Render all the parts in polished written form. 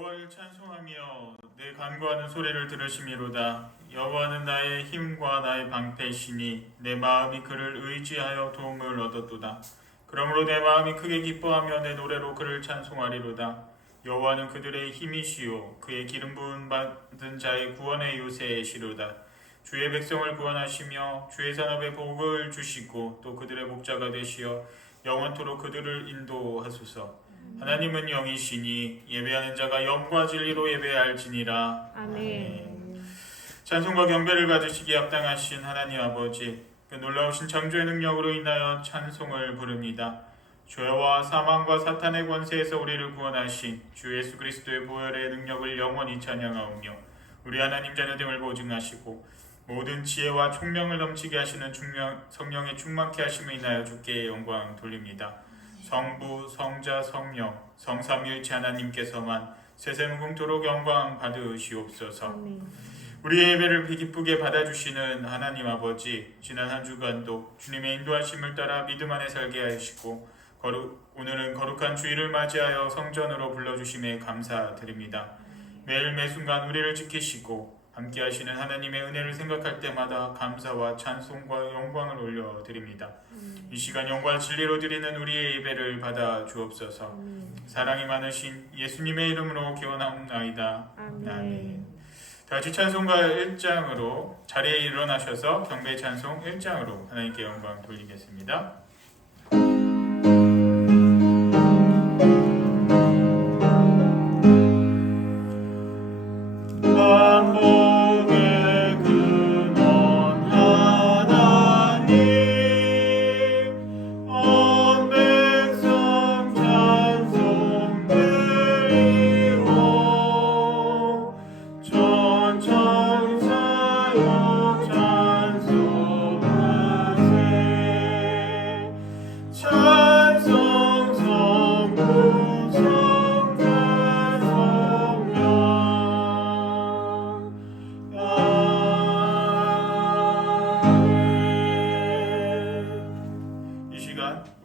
여호와를 찬송하며 내 간구하는 소리를 들으심이로다. 여호와는 나의 힘과 나의 방패시니 내 마음이 그를 의지하여 도움을 얻었도다. 그러므로 내 마음이 크게 기뻐하며 내 노래로 그를 찬송하리로다. 여호와는 그들의 힘이시요 그의 기름 부음 받은 자의 구원의 요새이시로다. 주의 백성을 구원하시며 주의 산업에 복을 주시고 또 그들의 목자가 되시어 영원토록 그들을 인도하소서. 하나님은 영이시니 예배하는 자가 영과 진리로 예배할지니라. 아멘. 찬송과 경배를 받으시기에 합당하신 하나님 아버지, 그 놀라우신 창조의 능력으로 인하여 찬송을 부릅니다. 죄와 사망과 사탄의 권세에서 우리를 구원하신 주 예수 그리스도의 보혈의 능력을 영원히 찬양하오며 우리 하나님 자녀됨을 보증하시고 모든 지혜와 총명을 넘치게 하시는 성령의 충만케 하심을 인하여 주께 영광 돌립니다. 성부, 성자, 성령, 성삼위일체 하나님께서만 세세무궁토록 영광 받으시옵소서. 아멘. 우리의 예배를 기쁘게 받아주시는 하나님 아버지, 지난 한 주간도 주님의 인도하심을 따라 믿음 안에 살게 하시고 오늘은 거룩한 주일을 맞이하여 성전으로 불러주심에 감사드립니다. 매일 매순간 우리를 지키시고 함께 하시는 하나님의 은혜를 생각할 때마다 감사와 찬송과 영광을 올려드립니다. 이 시간 영과 진리로 드리는 우리의 예배를 받아 주옵소서. 사랑이 많으신 예수님의 이름으로 기원하옵나이다. 아멘. 다같이 찬송가 1장으로 자리에 일어나셔서 경배 찬송 1장으로 하나님께 영광 돌리겠습니다.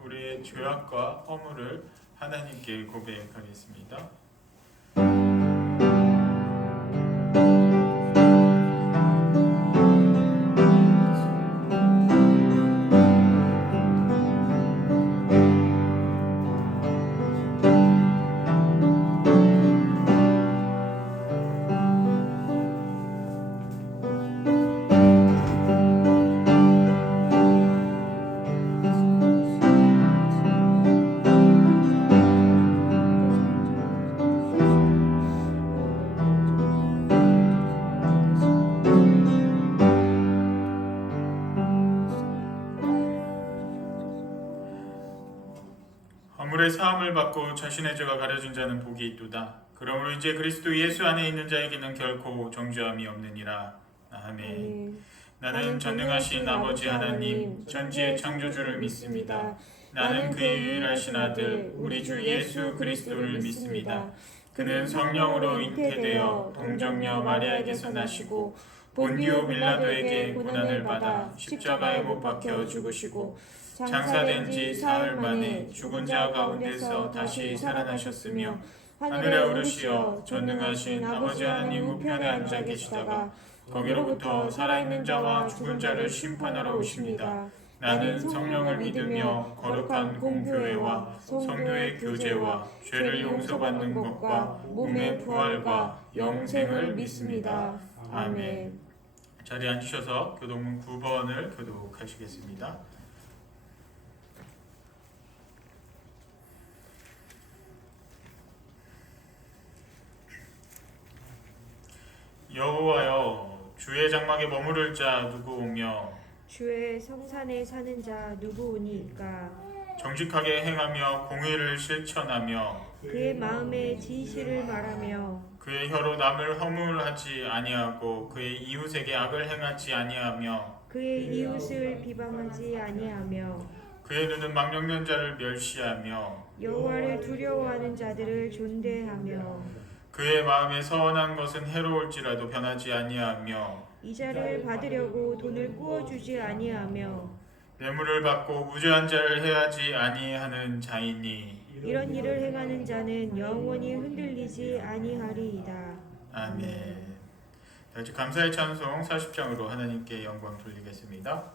우리의 죄악과 허물을 하나님께 고백하겠습니다. 허물의 사함을 받고 자신의 죄가 가려진 자는 복이 있도다. 그러므로 이제 그리스도 예수 안에 있는 자에게는 결코 정죄함이 없느니라. 아멘. 나는 전능하신 아버지 하나님 전지의 창조주를 믿습니다. 나는 그의 유일하신 아들 우리 주 예수 그리스도를 믿습니다. 그는 성령으로 잉태되어 동정녀 마리아에게서 나시고 본디오 빌라도에게 고난을 받아 십자가에 못 박혀 죽으시고 장사된 지 사흘 만에 죽은 자 가운데서 다시 살아나셨으며 하늘에 오르시어 전능하신 아버지 하나님 우편에 앉아 계시다가 거기로부터 살아있는 자와 죽은 자를 심판하러 오십니다. 나는 성령을 믿으며 거룩한 공교회와 성도의 교제와 죄를 용서받는 것과 몸의 부활과 영생을 믿습니다. 아멘. 자리에 앉으셔서 교독문 9번을 교독하시겠습니다. 여호와여, 주의 장막에 머무를 자 누구오며 주의 성산에 사는 자 누구오니까. 정직하게 행하며 공의를 실천하며 그의 마음에 진실을 말하며 그의 혀로 남을 허물하지 아니하고 그의 이웃에게 악을 행하지 아니하며 그의 이웃을 비방하지 아니하며 그의 눈은 망령된 자를 멸시하며 여호와를 두려워하는 자들을 존대하며 그의 마음에 서원한 것은 해로울지라도 변하지 아니하며 이자를 받으려고 돈을 꾸어주지 아니하며 뇌물을 받고 무죄한 자를 해하지 아니하는 자이니 이런 일을 행하는 자는 영원히 흔들리지 아니하리이다. 아멘. 다시 감사의 찬송 40장으로 하나님께 영광 돌리겠습니다.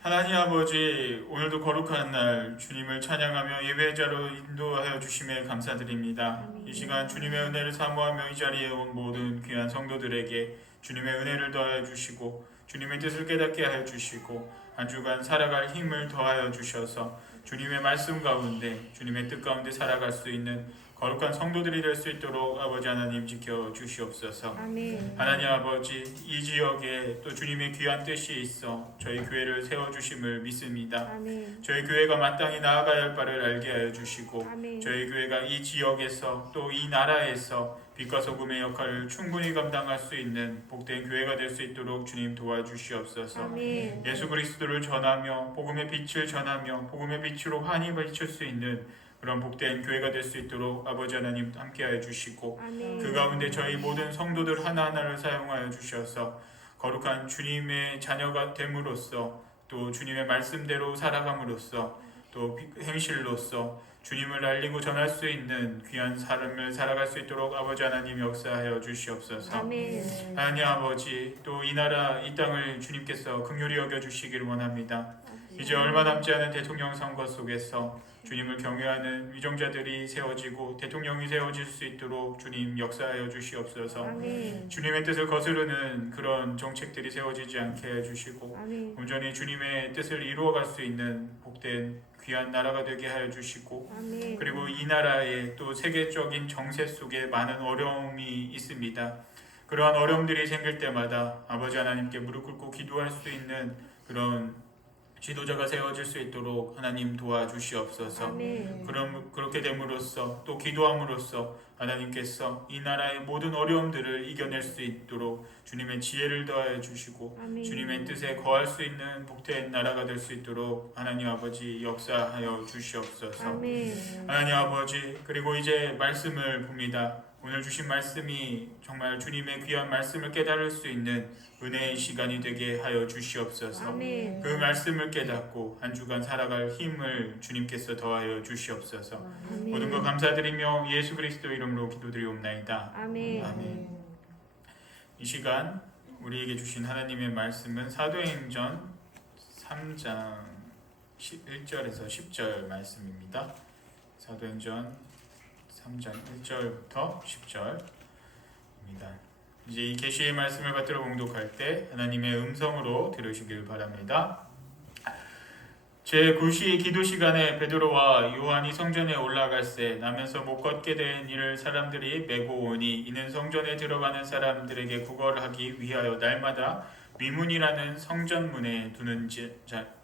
하나님 아버지, 오늘도 거룩한 날 주님을 찬양하며 예배자로 인도하여 주심에 감사드립니다. 이 시간 주님의 은혜를 사모하며 이 자리에 온 모든 귀한 성도들에게 주님의 은혜를 더하여 주시고 주님의 뜻을 깨닫게 하여 주시고 한 주간 살아갈 힘을 더하여 주셔서 주님의 말씀 가운데 주님의 뜻 가운데 살아갈 수 있는 거룩한 성도들이 될 수 있도록 아버지 하나님 지켜 주시옵소서. 아멘. 하나님 아버지, 이 지역에 또 주님의 귀한 뜻이 있어 저희 교회를 세워주심을 믿습니다. 아멘. 저희 교회가 마땅히 나아가야 할 바를 알게 하여 주시고 아멘. 저희 교회가 이 지역에서 또 이 나라에서 빛과 소금의 역할을 충분히 감당할 수 있는 복된 교회가 될 수 있도록 주님 도와주시옵소서. 아멘. 예수 그리스도를 전하며 복음의 빛을 전하며 복음의 빛으로 환히 비출 수 있는 그런 복된 교회가 될 수 있도록 아버지 하나님 함께하여 주시고 아멘. 그 가운데 저희 모든 성도들 하나하나를 사용하여 주셔서 거룩한 주님의 자녀가 됨으로써 또 주님의 말씀대로 살아감으로써 또 행실로써 주님을 알리고 전할 수 있는 귀한 삶을 살아갈 수 있도록 아버지 하나님 역사하여 주시옵소서. 아멘. 하나님 아버지, 또 이 나라 이 땅을 주님께서 긍휼히 여겨 주시기를 원합니다. 이제 얼마 남지 않은 대통령 선거 속에서 주님을 경외하는 위정자들이 세워지고 대통령이 세워질 수 있도록 주님 역사하여 주시옵소서. 아멘. 주님의 뜻을 거스르는 그런 정책들이 세워지지 않게 해주시고 아멘. 온전히 주님의 뜻을 이루어갈 수 있는 복된 귀한 나라가 되게 하여 주시고 아멘. 그리고 이 나라에 또 세계적인 정세 속에 많은 어려움이 있습니다. 그러한 어려움들이 생길 때마다 아버지 하나님께 무릎 꿇고 기도할 수 있는 그런 지도자가 세워질 수 있도록 하나님 도와주시옵소서. 아멘. 그렇게 됨으로써 또 기도함으로써 하나님께서 이 나라의 모든 어려움들을 이겨낼 수 있도록 주님의 지혜를 더하여 주시고 아멘. 주님의 뜻에 거할 수 있는 복된 나라가 될 수 있도록 하나님 아버지 역사하여 주시옵소서. 아멘. 하나님 아버지 그리고 이제 말씀을 봅니다. 오늘 주신 말씀이 정말 주님의 귀한 말씀을 깨달을 수 있는 은혜의 시간이 되게 하여 주시옵소서. 아멘. 그 말씀을 깨닫고 한 주간 살아갈 힘을 주님께서 더하여 주시옵소서. 아멘. 모든 것 감사드리며 예수 그리스도 이름으로 기도드리옵나이다. 아멘. 아멘. 이 시간 우리에게 주신 하나님의 말씀은 사도행전 3장 1절에서 10절 말씀입니다. 사도행전 3장 1절부터 10절입니다. 이제 이 계시의 말씀을 받들어 봉독할 때 하나님의 음성으로 들으시길 바랍니다. 제9시 기도 시간에 베드로와 요한이 성전에 올라갈새 나면서 못 걷게 된 이를 사람들이 메고 오니 이는 성전에 들어가는 사람들에게 구걸하기 위하여 날마다 위문이라는 성전문에 두는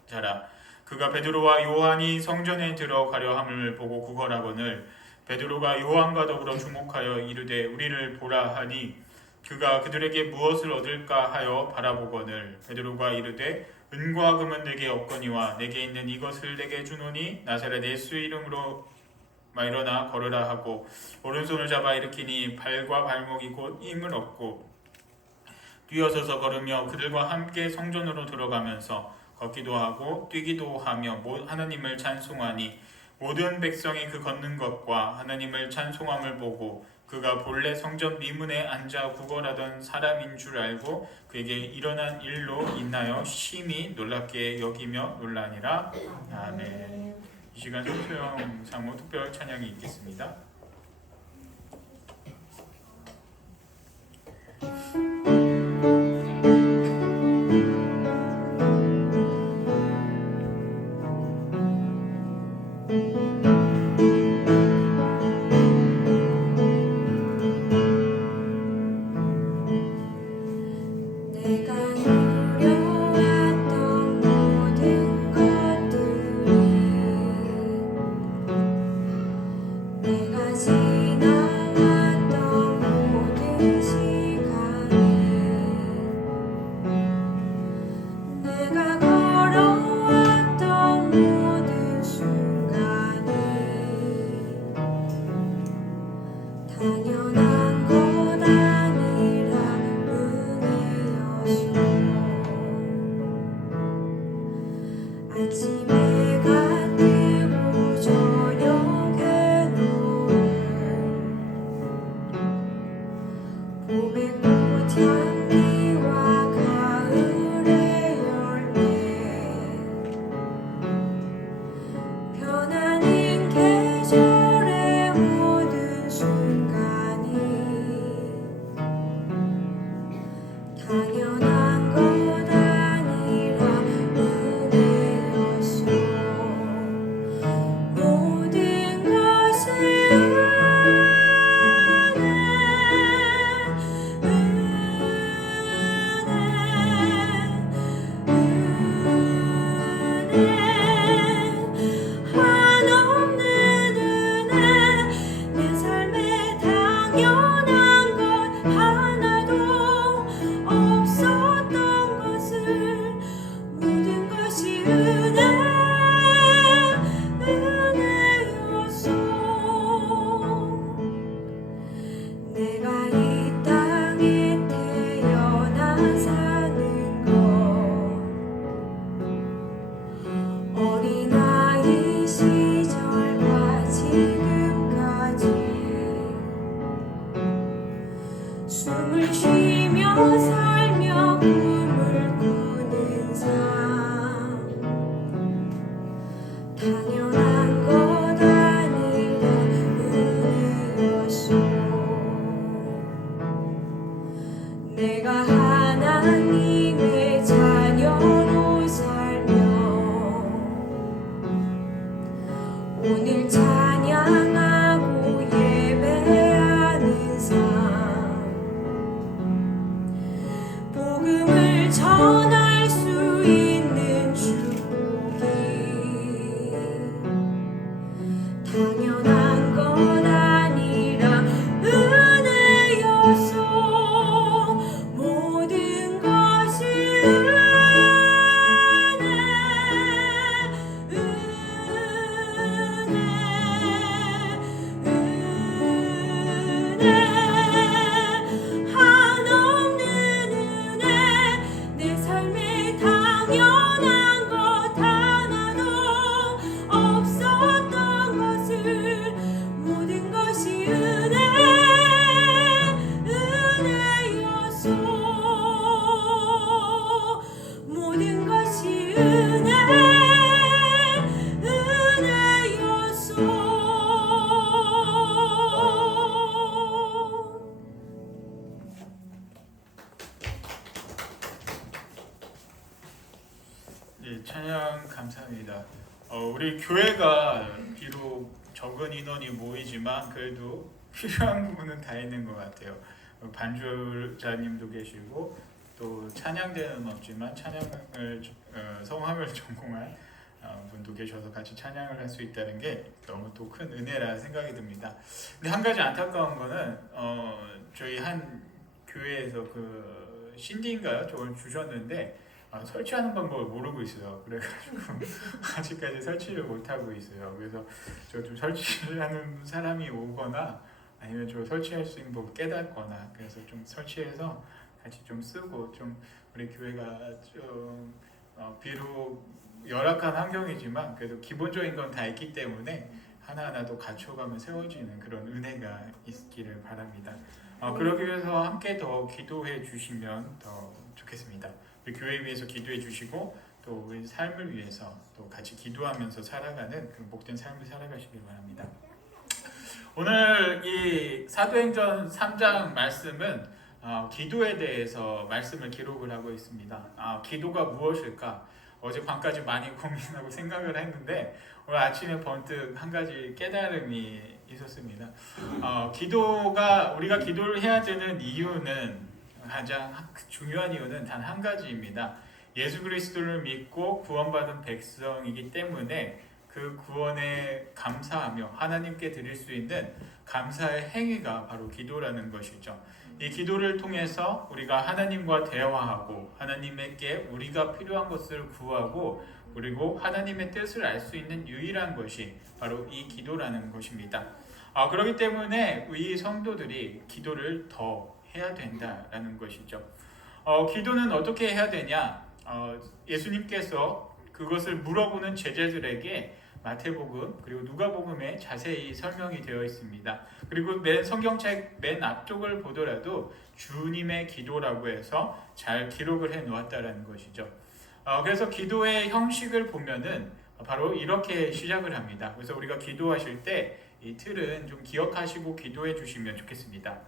자라. 그가 베드로와 요한이 성전에 들어가려 함을 보고 구걸하거늘 베드로가 요한과 더불어 주목하여 이르되 우리를 보라 하니 그가 그들에게 무엇을 얻을까 하여 바라보거늘 베드로가 이르되 은과 금은 내게 없거니와 내게 있는 이것을 내게 주노니 나사렛 예수 이름으로 일어나 걸으라 하고 오른손을 잡아 일으키니 발과 발목이 곧 힘을 얻고 뛰어서서 걸으며 그들과 함께 성전으로 들어가면서 걷기도 하고 뛰기도 하며 하나님을 찬송하니 모든 백성이 그 걷는 것과 하나님을 찬송함을 보고 그가 본래 성전 미문에 앉아 구걸하던 사람인 줄 알고 그에게 일어난 일로 인하여 심히 놀랍게 여기며 놀라니라. 아멘. 이 시간 손소영 사모 특별 찬양이 있겠습니다. 당연한 것 하나도 없어. 복음을 전할 수 있는 축복이 당연한 것 아니라 은혜여서 모든 것이 한없는 은혜 내 삶에 당연한 것 하나도 없었던 것을 모든 것이 은혜여서 모든 것이 은혜여서 예, 찬양 감사합니다. 우리 교회가 비록 적은 인원이 모이지만 그래도 필요한 부분은 다 있는 것 같아요. 반주자님도 계시고 또 찬양대는 없지만 찬양을 성함을 전공한 분도 계셔서 같이 찬양을 할 수 있다는 게 너무 또 큰 은혜라 생각이 듭니다. 근데 한 가지 안타까운 거는 저희 한 교회에서 그 CD인가요? 저걸 주셨는데 설치하는 방법을 모르고 있어요. 그래가지고 아직까지 설치를 못하고 있어요. 그래서 저 좀 설치하는 사람이 오거나 아니면 저 설치할 수 있는 법 깨닫거나 그래서 좀 설치해서 같이 좀 쓰고 좀 우리 교회가 좀 비록 열악한 환경이지만 그래도 기본적인 건 다 있기 때문에 하나하나도 갖춰가며 세워지는 그런 은혜가 있기를 바랍니다. 그러기 위해서 함께 더 기도해 주시면 더 좋겠습니다. 우리 교회 위해서 기도해 주시고 또 우리 삶을 위해서 또 같이 기도하면서 살아가는 그 복된 삶을 살아가시길 바랍니다. 오늘 이 사도행전 3장 말씀은 기도에 대해서 말씀을 기록을 하고 있습니다. 기도가 무엇일까? 어젯밤까지 많이 고민하고 생각을 했는데 오늘 아침에 번뜩 한 가지 깨달음이 있었습니다. 기도가 우리가 기도를 해야 되는 이유는 가장 중요한 이유는 단 한 가지입니다. 예수 그리스도를 믿고 구원받은 백성이기 때문에 그 구원에 감사하며 하나님께 드릴 수 있는 감사의 행위가 바로 기도라는 것이죠. 이 기도를 통해서 우리가 하나님과 대화하고 하나님께 우리가 필요한 것을 구하고 그리고 하나님의 뜻을 알 수 있는 유일한 것이 바로 이 기도라는 것입니다. 그렇기 때문에 이 성도들이 기도를 더 해야 된다라는 것이죠. 기도는 어떻게 해야 되냐? 예수님께서 그것을 물어보는 제자들에게 마태복음 그리고 누가복음에 자세히 설명이 되어 있습니다. 그리고 맨 성경책 맨 앞쪽을 보더라도 주님의 기도라고 해서 잘 기록을 해 놓았다라는 것이죠. 그래서 기도의 형식을 보면은 바로 이렇게 시작을 합니다. 그래서 우리가 기도하실 때 이 틀은 좀 기억하시고 기도해 주시면 좋겠습니다.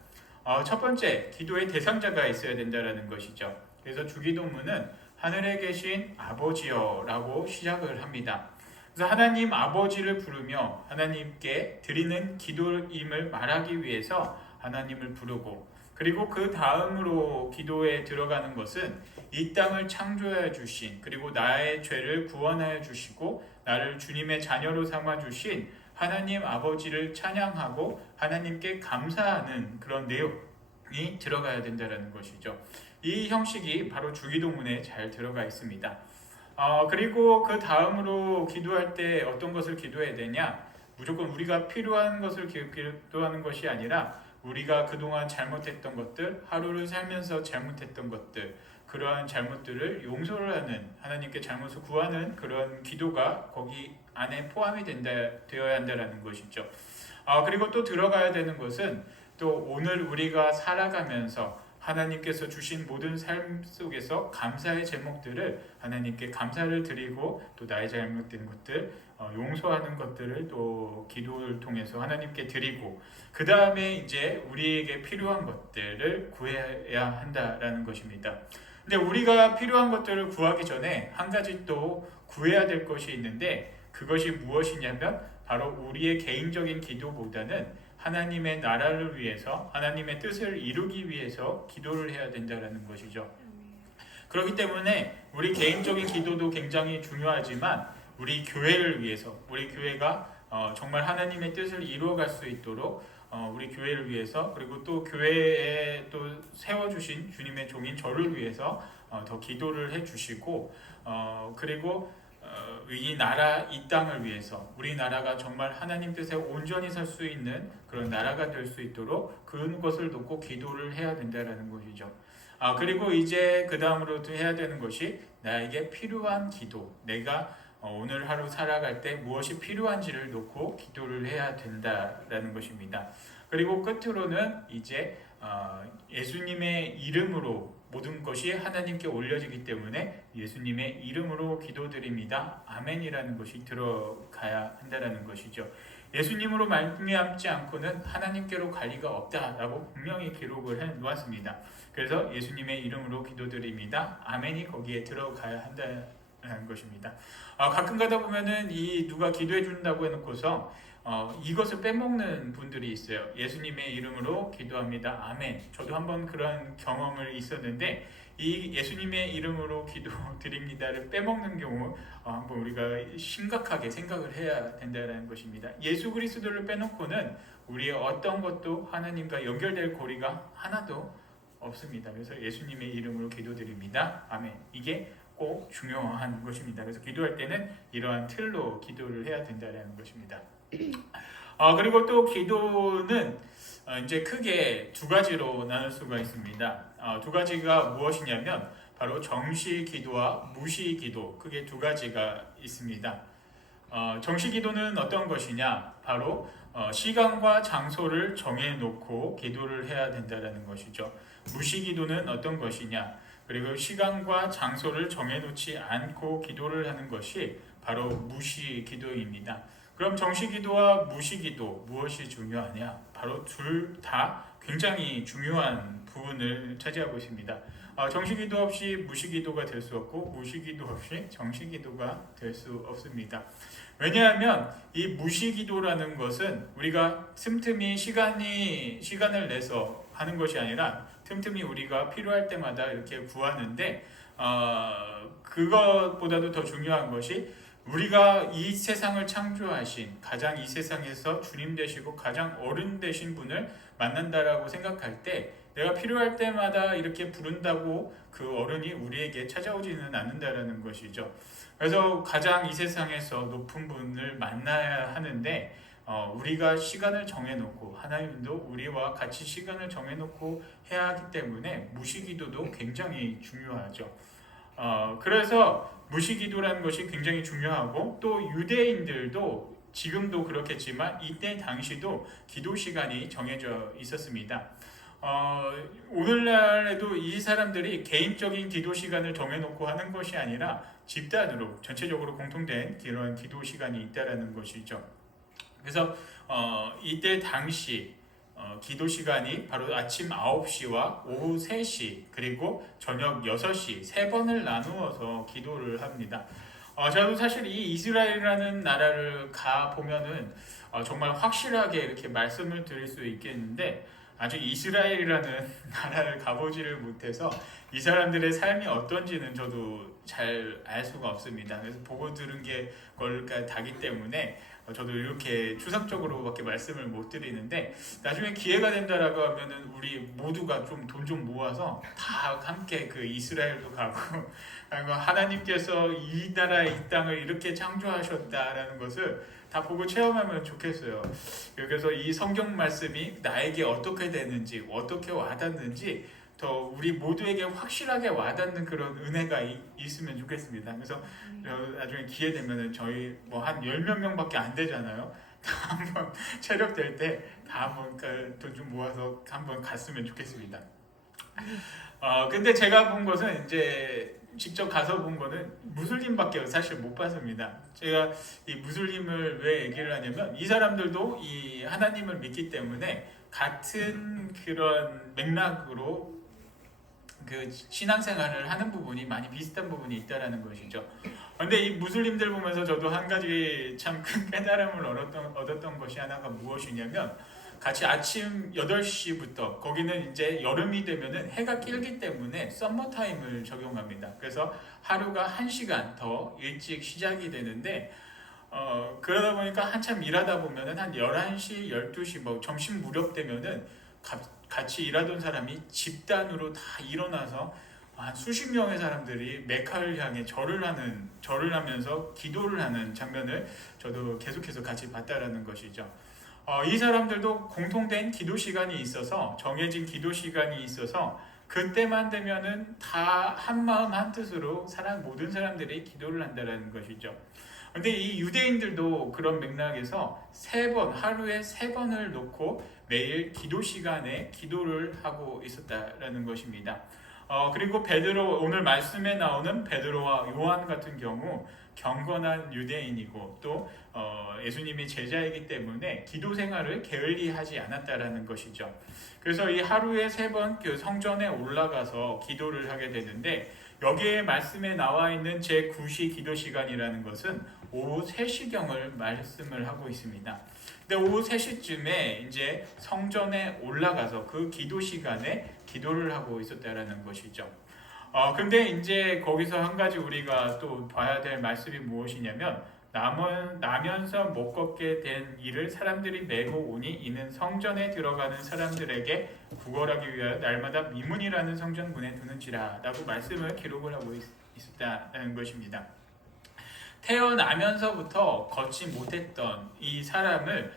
첫 번째, 기도의 대상자가 있어야 된다라는 것이죠. 그래서 주기도문은 하늘에 계신 아버지여라고 시작을 합니다. 그래서 하나님 아버지를 부르며 하나님께 드리는 기도임을 말하기 위해서 하나님을 부르고 그리고 그 다음으로 기도에 들어가는 것은 이 땅을 창조하여 주신 그리고 나의 죄를 구원하여 주시고 나를 주님의 자녀로 삼아 주신 하나님 아버지를 찬양하고 하나님께 감사하는 그런 내용이 들어가야 된다는 것이죠. 이 형식이 바로 주기도문에 잘 들어가 있습니다. 그리고 그 다음으로 기도할 때 어떤 것을 기도해야 되냐? 무조건 우리가 필요한 것을 기도하는 것이 아니라 우리가 그동안 잘못했던 것들, 하루를 살면서 잘못했던 것들, 그러한 잘못들을 용서를 하는 하나님께 잘못을 구하는 그런 기도가 거기 안에 포함이 되어야 한다는 것이죠. 그리고 또 들어가야 되는 것은 또 오늘 우리가 살아가면서 하나님께서 주신 모든 삶 속에서 감사의 제목들을 하나님께 감사를 드리고 또 나의 잘못된 것들 용서하는 것들을 또 기도를 통해서 하나님께 드리고 그 다음에 이제 우리에게 필요한 것들을 구해야 한다라는 것입니다. 근데 우리가 필요한 것들을 구하기 전에 한 가지 또 구해야 될 것이 있는데 그것이 무엇이냐면 바로 우리의 개인적인 기도보다는 하나님의 나라를 위해서 하나님의 뜻을 이루기 위해서 기도를 해야 된다는 것이죠. 그렇기 때문에 우리 개인적인 기도도 굉장히 중요하지만 우리 교회를 위해서, 우리 교회가 정말 하나님의 뜻을 이루어갈 수 있도록 우리 교회를 위해서, 그리고 또 교회에 또 세워주신 주님의 종인 저를 위해서 더 기도를 해주시고, 그리고 이 나라, 이 땅을 위해서 우리나라가 정말 하나님 뜻에 온전히 설 수 있는 그런 나라가 될 수 있도록 그것을 놓고 기도를 해야 된다는 것이죠. 그리고 이제 그 다음으로 해야 되는 것이 나에게 필요한 기도, 내가 오늘 하루 살아갈 때 무엇이 필요한지를 놓고 기도를 해야 된다라는 것입니다. 그리고 끝으로는 이제 예수님의 이름으로 모든 것이 하나님께 올려지기 때문에 예수님의 이름으로 기도드립니다. 아멘이라는 것이 들어가야 한다는 것이죠. 예수님으로 말미암지 않고는 하나님께로 갈 리가 없다라고 분명히 기록을 해 놓았습니다. 그래서 예수님의 이름으로 기도드립니다. 아멘이 거기에 들어가야 한다는 것입니다. 가끔 가다 보면은 이 누가 기도해 준다고 해놓고서 이것을 빼먹는 분들이 있어요. 예수님의 이름으로 기도합니다. 아멘. 저도 한번 그런 경험을 있었는데 이 예수님의 이름으로 기도드립니다를 빼먹는 경우 한번 우리가 심각하게 생각을 해야 된다는 것입니다. 예수 그리스도를 빼놓고는 우리의 어떤 것도 하나님과 연결될 고리가 하나도 없습니다. 그래서 예수님의 이름으로 기도드립니다. 아멘. 이게 꼭 중요한 것입니다. 그래서 기도할 때는 이러한 틀로 기도를 해야 된다는 것입니다. 그리고 또 기도는 이제 크게 두 가지로 나눌 수가 있습니다. 두 가지가 무엇이냐면 바로 정시 기도와 무시 기도, 크게 두 가지가 있습니다. 정시 기도는 어떤 것이냐? 바로 시간과 장소를 정해놓고 기도를 해야 된다는 것이죠. 무시 기도는 어떤 것이냐? 그리고 시간과 장소를 정해놓지 않고 기도를 하는 것이 바로 무시 기도입니다. 그럼 정시 기도와 무시 기도 무엇이 중요하냐? 바로 둘 다 굉장히 중요한 부분을 차지하고 있습니다. 정시 기도 없이 무시 기도가 될 수 없고 무시 기도 없이 정시 기도가 될 수 없습니다. 왜냐하면 이 무시 기도라는 것은 우리가 틈틈이 시간을 내서 하는 것이 아니라 틈틈이 우리가 필요할 때마다 이렇게 구하는데 그것보다도 더 중요한 것이 우리가 이 세상을 창조하신 가장 이 세상에서 주님 되시고 가장 어른 되신 분을 만난다라고 생각할 때 내가 필요할 때마다 이렇게 부른다고 그 어른이 우리에게 찾아오지는 않는다라는 것이죠. 그래서 가장 이 세상에서 높은 분을 만나야 하는데 우리가 시간을 정해놓고 하나님도 우리와 같이 시간을 정해놓고 해야 하기 때문에 무시기도도 굉장히 중요하죠. 그래서 무시기도라는 것이 굉장히 중요하고 또 유대인들도 지금도 그렇겠지만 이때 당시도 기도 시간이 정해져 있었습니다. 오늘날에도 이 사람들이 개인적인 기도 시간을 정해놓고 하는 것이 아니라 집단으로 전체적으로 공통된 그런 기도 시간이 있다라는 것이죠. 그래서 이때 당시 기도 시간이 바로 아침 9시와 오후 3시 그리고 저녁 6시 3번을 나누어서 기도를 합니다. 저도 사실 이 이스라엘이라는 나라를 가보면은 정말 확실하게 이렇게 말씀을 드릴 수 있겠는데 아직 이스라엘이라는 나라를 가보지를 못해서 이 사람들의 삶이 어떤지는 저도 잘 알 수가 없습니다. 그래서 보고 들은 게 걸까 다기 때문에 저도 이렇게 추상적으로밖에 말씀을 못 드리는데 나중에 기회가 된다라고 하면은 우리 모두가 좀 돈 좀 모아서 다 함께 그 이스라엘도 가고 하나님께서 이 나라 이 땅을 이렇게 창조하셨다라는 것을 다 보고 체험하면 좋겠어요. 그래서 이 성경 말씀이 나에게 어떻게 되는지 어떻게 와닿는지 더 우리 모두에게 확실하게 와닿는 그런 은혜가 있으면 좋겠습니다. 그래서 나중에 기회 되면은 저희 뭐 한 10몇 명밖에 안 되잖아요. 다 한번 체력 될 때 다 한번 돈 좀 모아서 한번 갔으면 좋겠습니다. 근데 제가 본 것은 이제 직접 가서 본 거는 무슬림밖에 사실 못 봤습니다. 제가 이 무슬림을 왜 얘기를 하냐면 이 사람들도 이 하나님을 믿기 때문에 같은 그런 맥락으로 그 신앙생활을 하는 부분이 많이 비슷한 부분이 있다라는 것이죠. 근데 이 무슬림들 보면서 저도 한 가지 참 큰 깨달음을 얻었던 것이 하나가 무엇이냐면 같이 아침 8시부터 거기는 이제 여름이 되면은 해가 길기 때문에 썸머 타임을 적용합니다. 그래서 하루가 1시간 더 일찍 시작이 되는데 그러다 보니까 한참 일하다 보면은 한 11시, 12시 뭐 점심 무렵 되면은 같이 일하던 사람이 집단으로 다 일어나서 한 수십 명의 사람들이 메카를 향해 절을 하면서 기도를 하는 장면을 저도 계속해서 같이 봤다라는 것이죠. 이 사람들도 공통된 기도 시간이 있어서 정해진 기도 시간이 있어서 그때만 되면은 다 한마음 한뜻으로 모든 사람들이 기도를 한다라는 것이죠. 근데 이 유대인들도 그런 맥락에서 하루에 3번을 놓고 매일 기도 시간에 기도를 하고 있었다라는 것입니다. 그리고 오늘 말씀에 나오는 베드로와 요한 같은 경우 경건한 유대인이고 또 예수님이 제자이기 때문에 기도 생활을 게을리하지 않았다라는 것이죠. 그래서 이 하루에 3번 그 성전에 올라가서 기도를 하게 되는데 여기에 말씀에 나와 있는 제9시 기도 시간이라는 것은 오후 3시경을 말씀을 하고 있습니다. 근데 오후 3시쯤에 이제 성전에 올라가서 그 기도 시간에 기도를 하고 있었다라는 것이죠. 근데 이제 거기서 한 가지 우리가 또 봐야 될 말씀이 무엇이냐면 나면서 못 걷게 된 이를 사람들이 메고 오니 이는 성전에 들어가는 사람들에게 구걸하기 위하여 날마다 미문이라는 성전 문에 두는지라 라고 말씀을 기록을 하고 있었다는 것입니다. 태어나면서부터 걷지 못했던 이 사람을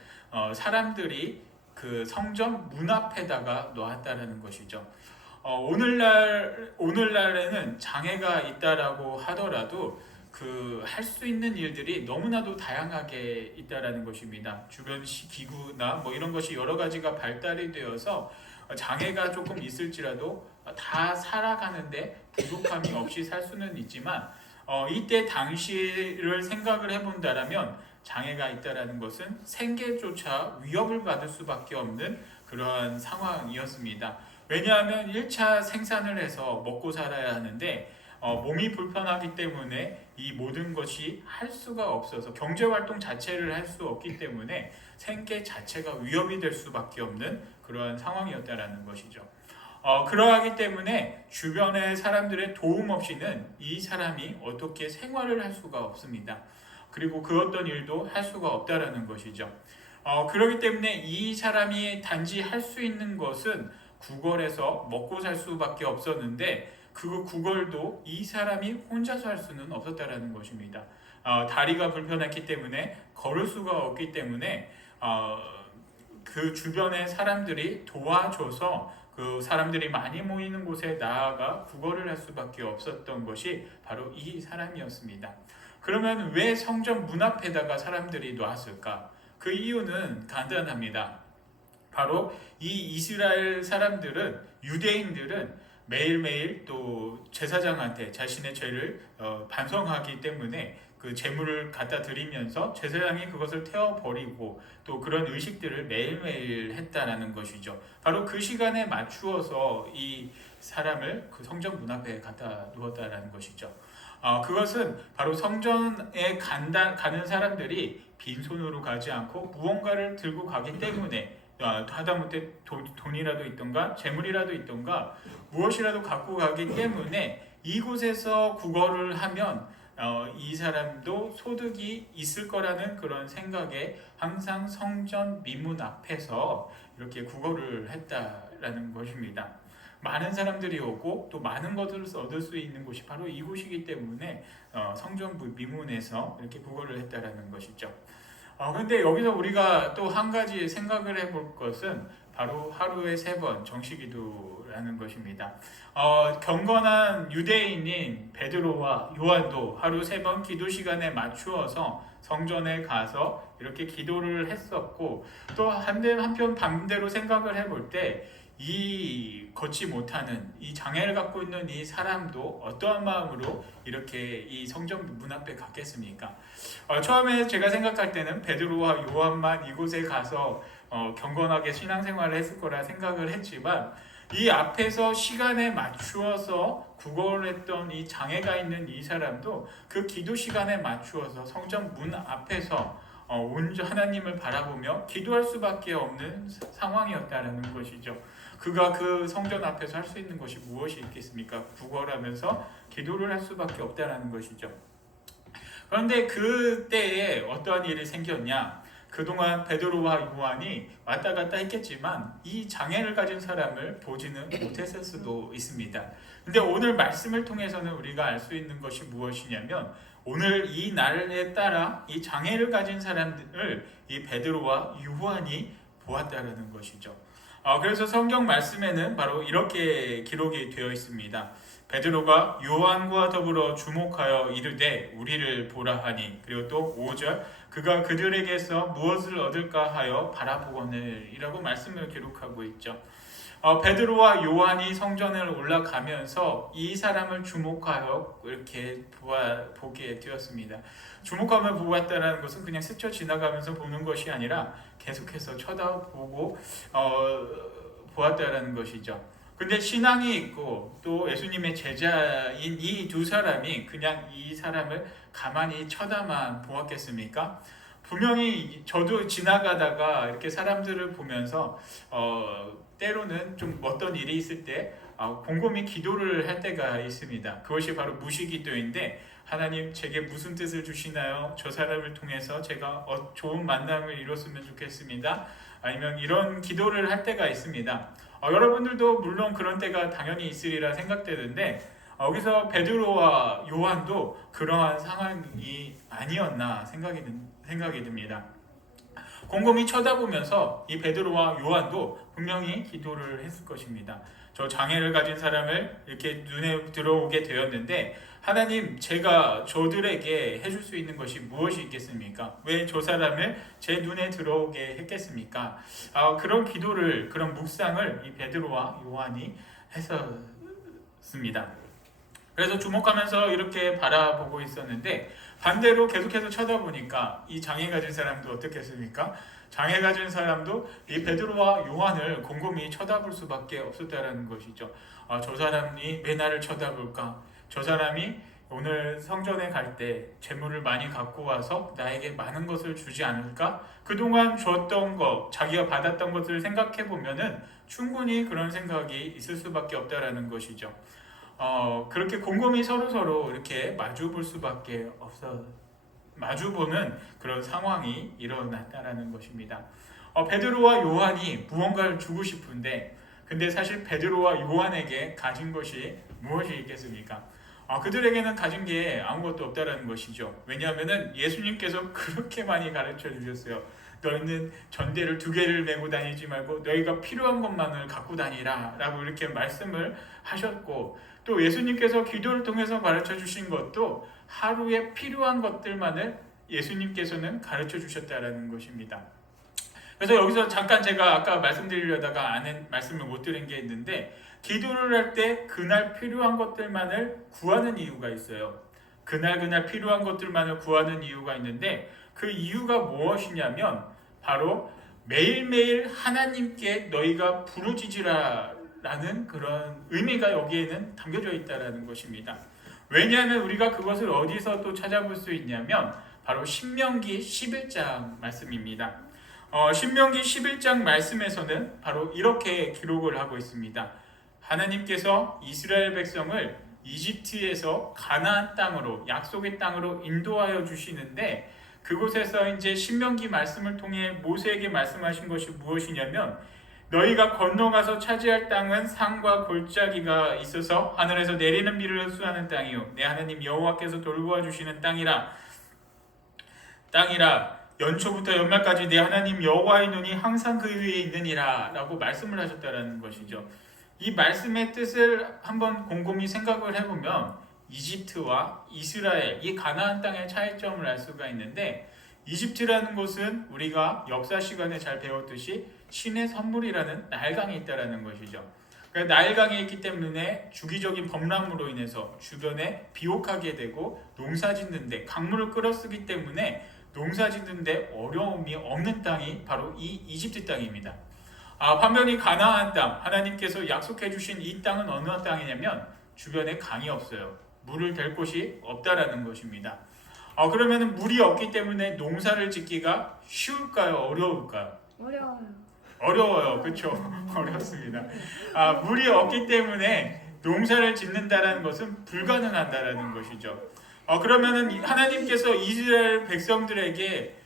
사람들이 그 성전 문 앞에다가 놓았다는 것이죠. 오늘날에는 장애가 있다라고 하더라도 할 수 있는 일들이 너무나도 다양하게 있다라는 것입니다. 주변 기구나 뭐 이런 것이 여러 가지가 발달이 되어서 장애가 조금 있을지라도 다 살아가는데 부족함이 없이 살 수는 있지만 이때 당시를 생각을 해본다라면 장애가 있다라는 것은 생계조차 위협을 받을 수밖에 없는 그러한 상황이었습니다. 왜냐하면 1차 생산을 해서 먹고 살아야 하는데 몸이 불편하기 때문에 이 모든 것이 할 수가 없어서 경제활동 자체를 할 수 없기 때문에 생계 자체가 위협이 될 수밖에 없는 그러한 상황이었다라는 것이죠. 그러하기 때문에 주변의 사람들의 도움 없이는 이 사람이 어떻게 생활을 할 수가 없습니다. 그리고 그 어떤 일도 할 수가 없다라는 것이죠. 그렇기 때문에 이 사람이 단지 할 수 있는 것은 구걸해서 먹고 살 수밖에 없었는데 그 구걸도 이 사람이 혼자서 할 수는 없었다라는 것입니다. 다리가 불편했기 때문에 걸을 수가 없기 때문에 그 주변의 사람들이 도와줘서 그 사람들이 많이 모이는 곳에 나아가 구걸을 할 수밖에 없었던 것이 바로 이 사람이었습니다. 그러면 왜 성전 문 앞에다가 사람들이 놓았을까? 그 이유는 간단합니다. 바로 이 이스라엘 사람들은, 유대인들은 매일매일 또 제사장한테 자신의 죄를 반성하기 때문에 그 제물을 갖다 드리면서 제사장이 그것을 태워버리고 또 그런 의식들을 매일매일 했다라는 것이죠. 바로 그 시간에 맞추어서 이 사람을 그 성전 문 앞에 갖다 두었다라는 것이죠. 그것은 바로 성전에 가는 사람들이 빈손으로 가지 않고 무언가를 들고 가기 때문에 하다못해 돈이라도 있던가 재물이라도 있던가 무엇이라도 갖고 가기 때문에 이곳에서 구걸을 하면 이 사람도 소득이 있을 거라는 그런 생각에 항상 성전 미문 앞에서 이렇게 구걸을 했다라는 것입니다. 많은 사람들이 오고 또 많은 것을 얻을 수 있는 곳이 바로 이곳이기 때문에 성전 미문에서 이렇게 구걸을 했다라는 것이죠. 그런데 여기서 우리가 또 한 가지 생각을 해볼 것은 바로 하루에 3번 정시기도라는 것입니다. 경건한 유대인인 베드로와 요한도 하루 3번 기도 시간에 맞추어서 성전에 가서 이렇게 기도를 했었고 또 한편 반대로 생각을 해볼 때 이 걷지 못하는 이 장애를 갖고 있는 이 사람도 어떠한 마음으로 이렇게 이 성전 문 앞에 갔겠습니까? 처음에 제가 생각할 때는 베드로와 요한만 이곳에 가서 경건하게 신앙생활을 했을 거라 생각을 했지만 이 앞에서 시간에 맞추어서 구걸했던 이 장애가 있는 이 사람도 그 기도 시간에 맞추어서 성전 문 앞에서 온전 하나님을 바라보며 기도할 수밖에 없는 상황이었다라는 것이죠. 그가 그 성전 앞에서 할 수 있는 것이 무엇이 있겠습니까? 구걸하면서 기도를 할 수밖에 없다라는 것이죠. 그런데 그때에 어떠한 일이 생겼냐? 그동안 베드로와 요한이 왔다 갔다 했겠지만 이 장애를 가진 사람을 보지는 못했을 수도 있습니다. 근데 오늘 말씀을 통해서는 우리가 알 수 있는 것이 무엇이냐면 오늘 이 날에 따라 이 장애를 가진 사람들을 이 베드로와 요한이 보았다라는 것이죠. 그래서 성경 말씀에는 바로 이렇게 기록이 되어 있습니다. 베드로가 요한과 더불어 주목하여 이르되 우리를 보라 하니, 그리고 또 5절 그가 그들에게서 무엇을 얻을까 하여 바라보거늘 이라고 말씀을 기록하고 있죠. 베드로와 요한이 성전을 올라가면서 이 사람을 주목하여 이렇게 보게 되었습니다. 주목하며 보았다는 것은 그냥 스쳐 지나가면서 보는 것이 아니라 계속해서 쳐다보고 보았다는 것이죠. 근데 신앙이 있고 또 예수님의 제자인 이 두 사람이 그냥 이 사람을 가만히 쳐다만 보았겠습니까? 분명히 저도 지나가다가 이렇게 사람들을 보면서 때로는 좀 어떤 일이 있을 때 곰곰이 기도를 할 때가 있습니다. 그것이 바로 무시기도인데, 하나님 제게 무슨 뜻을 주시나요? 저 사람을 통해서 제가 좋은 만남을 이뤘으면 좋겠습니다. 아니면 이런 기도를 할 때가 있습니다. 여러분들도 물론 그런 때가 당연히 있으리라 생각되는데, 여기서 베드로와 요한도 그러한 상황이 아니었나 생각이 듭니다. 곰곰이 쳐다보면서 이 베드로와 요한도 분명히 기도를 했을 것입니다. 저 장애를 가진 사람을 이렇게 눈에 들어오게 되었는데, 하나님 제가 저들에게 해줄 수 있는 것이 무엇이 있겠습니까? 왜 저 사람을 제 눈에 들어오게 했겠습니까? 그런 기도를, 그런 묵상을 이 베드로와 요한이 했었습니다. 그래서 주목하면서 이렇게 바라보고 있었는데, 반대로 계속해서 쳐다보니까 이 장애 가진 사람도 어떻겠습니까? 장애 가진 사람도 이 베드로와 요한을 곰곰이 쳐다볼 수밖에 없었다는 것이죠. 저 사람이 왜 나를 쳐다볼까? 저 사람이 오늘 성전에 갈 때 재물을 많이 갖고 와서 나에게 많은 것을 주지 않을까? 그동안 줬던 것, 자기가 받았던 것을 생각해 보면은 충분히 그런 생각이 있을 수밖에 없다라는 것이죠. 그렇게 곰곰이 서로 이렇게 마주볼 수밖에 마주보는 그런 상황이 일어났다라는 것입니다. 베드로와 요한이 무언가를 주고 싶은데, 근데 사실 베드로와 요한에게 가진 것이 무엇이 있겠습니까? 그들에게는 가진 게 아무것도 없다라는 것이죠. 왜냐하면 예수님께서 그렇게 많이 가르쳐 주셨어요. 너희는 전대를 2개를 메고 다니지 말고 너희가 필요한 것만을 갖고 다니라 라고 이렇게 말씀을 하셨고, 또 예수님께서 기도를 통해서 가르쳐 주신 것도 하루에 필요한 것들만을 예수님께서는 가르쳐 주셨다라는 것입니다. 그래서 여기서 잠깐 제가 아까 말씀드리려다가 말씀을 못 드린 게 있는데, 기도를 할 때 그날 필요한 것들만을 구하는 이유가 있어요. 그날 필요한 것들만을 구하는 이유가 있는데, 그 이유가 무엇이냐면 바로 매일매일 하나님께 너희가 부르짖으라 라는 그런 의미가 여기에는 담겨져 있다는 것입니다. 왜냐하면 우리가 그것을 어디서 또 찾아볼 수 있냐면 바로 신명기 11장 말씀입니다. 신명기 11장 말씀에서는 바로 이렇게 기록을 하고 있습니다. 하나님께서 이스라엘 백성을 이집트에서 가나안 땅으로, 약속의 땅으로 인도하여 주시는데, 그곳에서 이제 신명기 말씀을 통해 모세에게 말씀하신 것이 무엇이냐면, 너희가 건너가서 차지할 땅은 산과 골짜기가 있어서 하늘에서 내리는 비를 흡수하는 땅이요 내 하나님 여호와께서 돌보아 주시는 땅이라 연초부터 연말까지 내 하나님 여호와의 눈이 항상 그 위에 있느니라 라고 말씀을 하셨다는 것이죠. 이 말씀의 뜻을 한번 곰곰이 생각을 해보면 이집트와 이스라엘, 이 가나안 땅의 차이점을 알 수가 있는데, 이집트라는 곳은 우리가 역사 시간에 잘 배웠듯이 신의 선물이라는 나일강이 있다는 것이죠. 그러니까 나일강이 있기 때문에 주기적인 범람으로 인해서 주변에 비옥하게 되고 농사 짓는데 강물을 끌어쓰기 때문에 농사 짓는데 어려움이 없는 땅이 바로 이 이집트 땅입니다. 반면에 가나안 땅, 하나님께서 약속해 주신 이 땅은 어느 땅이냐면 주변에 강이 없어요. 물을 댈 곳이 없다라는 것입니다. 그러면은 물이 없기 때문에 농사를 짓기가 쉬울까요? 어려울까요? 어려워요. 어려워요. 그렇죠? 어렵습니다. 물이 없기 때문에 농사를 짓는다라는 것은 불가능하다라는 것이죠. 그러면은 하나님께서 이스라엘 백성들에게